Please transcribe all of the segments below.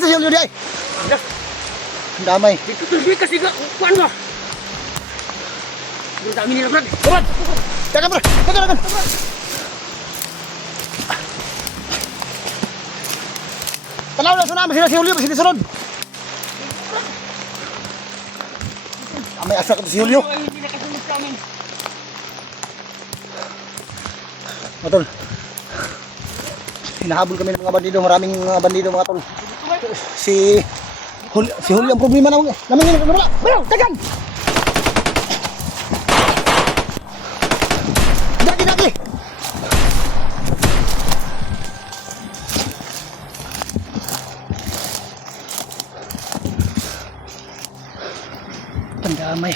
Asa si Julio di ay? Ang damay. Dito to kasi kuan ba? Yung dami nila brad. Brad! Teka bro! Teka! Tanaw na sunama sila si Julio, sila sunod. May asa ka si Julio. Ay, hindi nakasunod sa amin. Matol. Hinahabol kami ng mga bandido, maraming mga bandido mga tol. Si Julio ang problema namin. Namin wala. Bro, tagan. Dagi. Pandamay.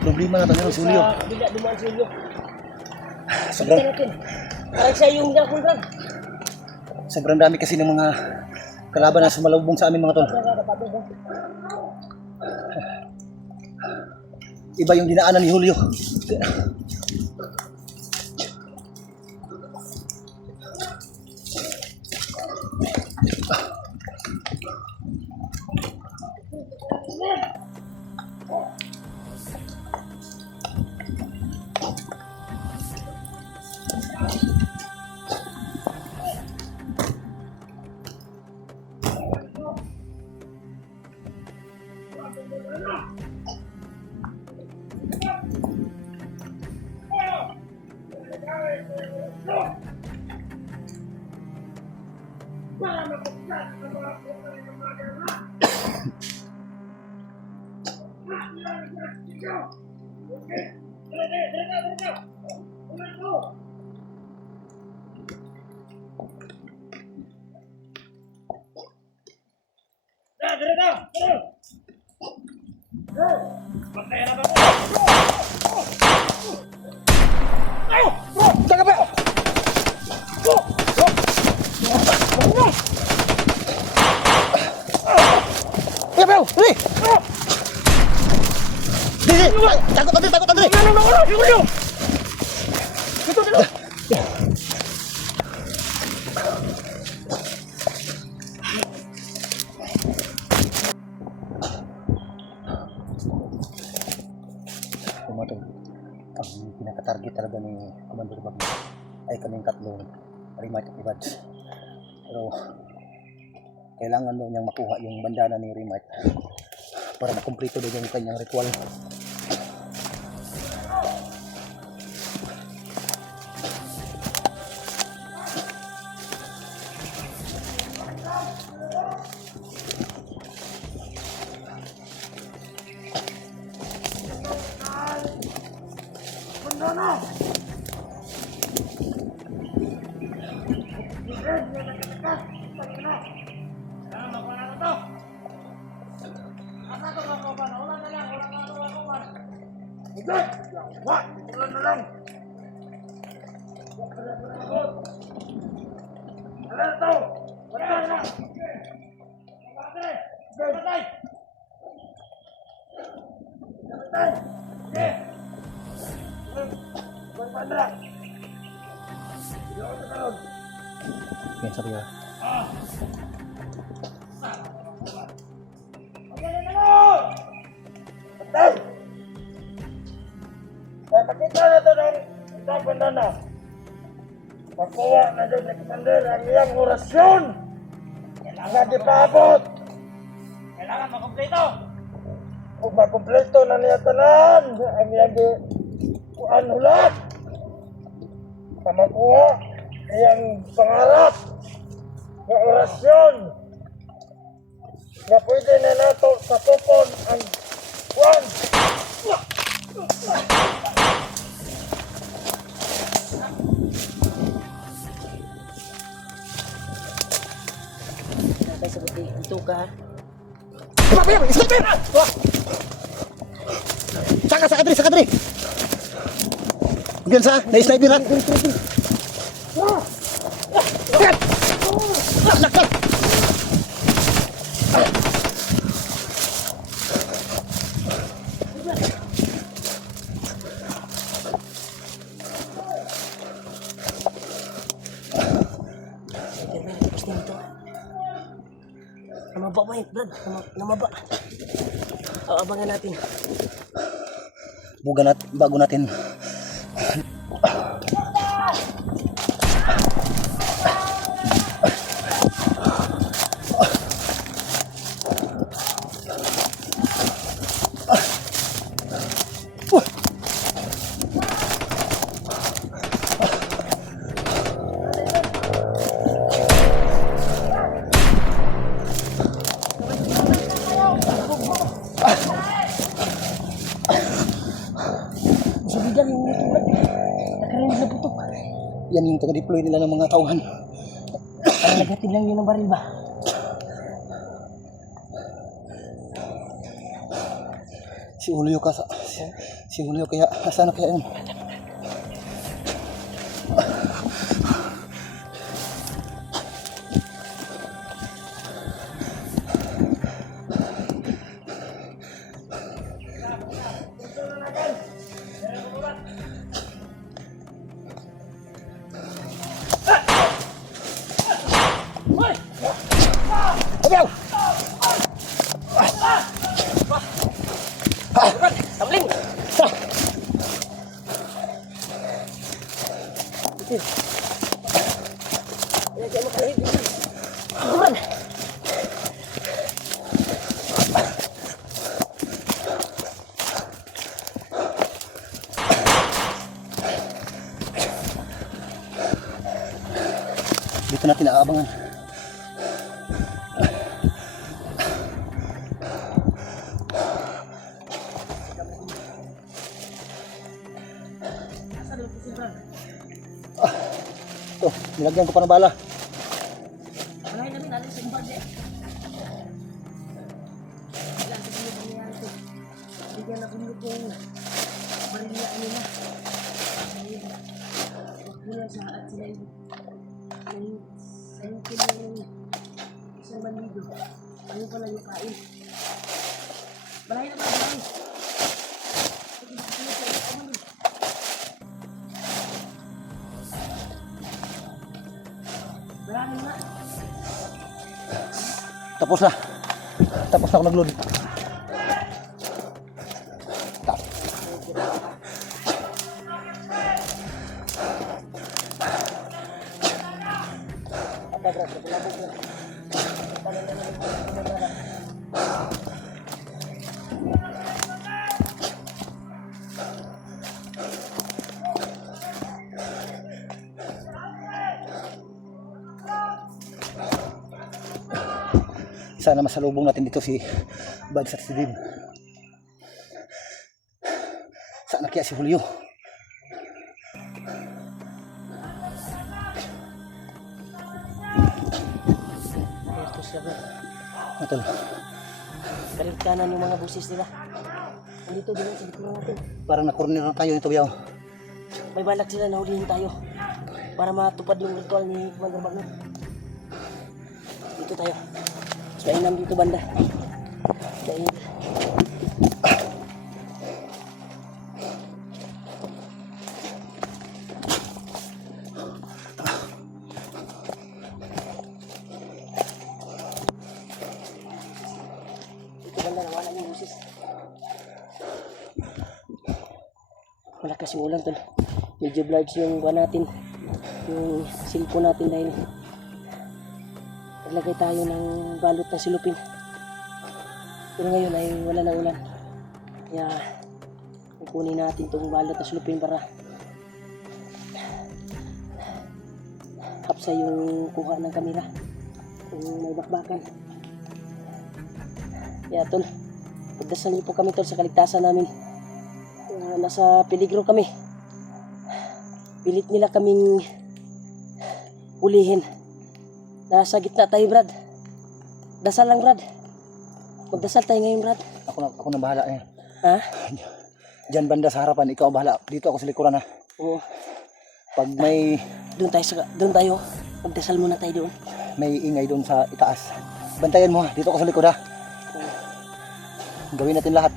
Problema na talaga si Julio. Bila dumaan si Julio. Sobrang Parang siya yung dakul brad. sobrang dami kasi ng mga kalaban na sumalubong sa amin mga tol. Iba yung dinaanan ni Julio. Ya bro, ini. Takut tadi. Itu dulu. Ang pinaka-target talaga ni Commander Bagno ay kaming tatlong Remite at Ibads. Pero kailangan daw niyang makuha yung bandana ni Remite para makumpleto daw yung kanyang ritual. Yan sabi ya. Pakita na ito ng isang bandana. Pagkuha na doon sa Commander ang iyang orasyon. Kailangan di paabot. Kailangan makumpleto. Kung makumpleto na niya tanan, ang iyang di kuhan hulat. Sa makuha, iyang pangarap na orasyon na pwede na nato sa tupon ang kuhan. Sampai seperti itu kah? Saka. Biyan sa, na-sniper han. Lakad. langit, Brad. Namaba. Abangan natin. Buga bago natin. Sabigan yung ito, Brad. Nakarinig na putok. Yan yung taga-deploy nila ng mga tauhan. Parang naghatid lang yun ng baril ba? Si Julio si Julio kaya asa na kaya yun? Abiyaw! Brad, tabling! Kaya makalahit dito. Brad! Dito natin aabangan. Ito, nilagyan ko pa ng bala. Malahin namin, alis sa imbag eh. Ilan sa sino pangyayari ito. Bigyan na kundi kong barilaan nila. Ayun. Huwag muna sa at sila yung sayukin yung isang bandido. Ano pala yung kain. Malahin naman, malahin. Malahin na. Tapos na. Tapos na ako nag-load. Sana masalubong natin dito si Bads at si Dim. Sana kaya si Julio. Ito siya, bro. Matol. Kalit kanan yung mga busis nila. Nandito din sa likuran natin. Parang na-corner na tayo nito, Biyaw. May balak sila na hulihin tayo. Para matupad yung ritual ni Commander Bagno. Dito tayo. Mas mainam dito banda. Dahil dito banda nawala yung busis. Malakas yung ulan tol. Medyo large yung buwan natin. Yung cellphone natin dahil naglagay tayo ng balot na silupin. Pero ngayon ay wala na ulan. Kaya kukunin natin itong balot na silupin para hapsa yung kuha ng kamera. Kung may bakbakan. Kaya tol, pagdasal niyo po kami tol sa kaligtasan namin. Nasa peligro kami. Pilit nila kaming ulihin. Nasa gitna tayo, Brad. Dasal lang, Brad. Magdasal tayo ngayon, Brad. Ako na bahala eh. Ha? Diyan banda sa harapan, ikaw bahala. Dito ako sa likuran ha. Oo. Pag may Doon tayo. Magdasal muna tayo doon. may ingay doon sa itaas, bantayan mo ha. Dito ako sa likod ha. Gawin natin lahat.